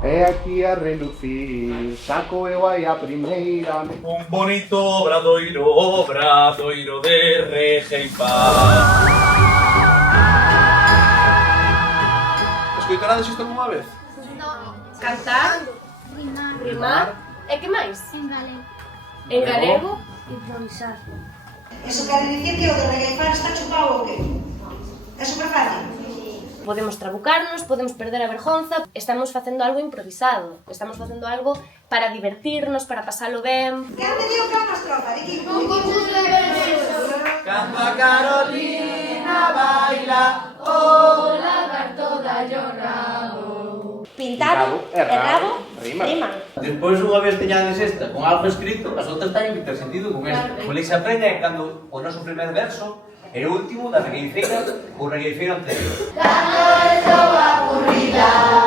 E aquí a relucir, saco eu aí a primeira. Un bonito obradoiro de Regeipá. Escoitarades isto algunha vez? Cantar, rimar, e que máis? En galego, Improvisar. Eso quere dicir que o de regueifar está chupado o qué? É super fácil. podemos trabucarnos, podemos perder a vergonza, estamos facendo algo improvisado, estamos facendo algo para divertirnos, para pasalo ben. Que ande dio cá na estrofa, de que? Cando a Carolina baila, O lagarto dallo rabo. Pintado e rabo, rima. Despois, unha vez teñades esta con algo escrito, as outras teñen que ter sentido con esta. O que se aprende é cando o noso primer verso é o último da regueifeira ou regueifeira anterior. Cando estou aburrida